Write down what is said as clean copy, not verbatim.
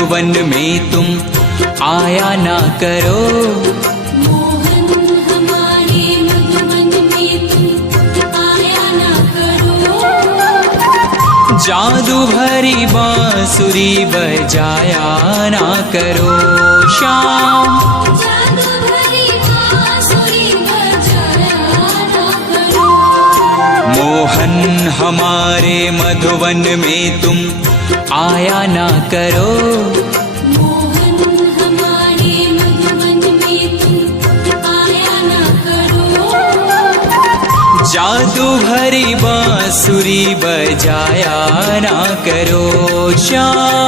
मधुवन में तुम आया ना करो। मोहन हमारे मधुवन में तुम आया ना करो। जादू भरी बांसुरी बजाया ना करो। श्याम जादू भरी बांसुरी बजाया ना करो। मोहन हमारे मधुवन में तुम आया ना करो। मोहन हमारे मधुवन में तुम आया ना करो। जादू भरी बांसुरी बजाया ना करो। श्याम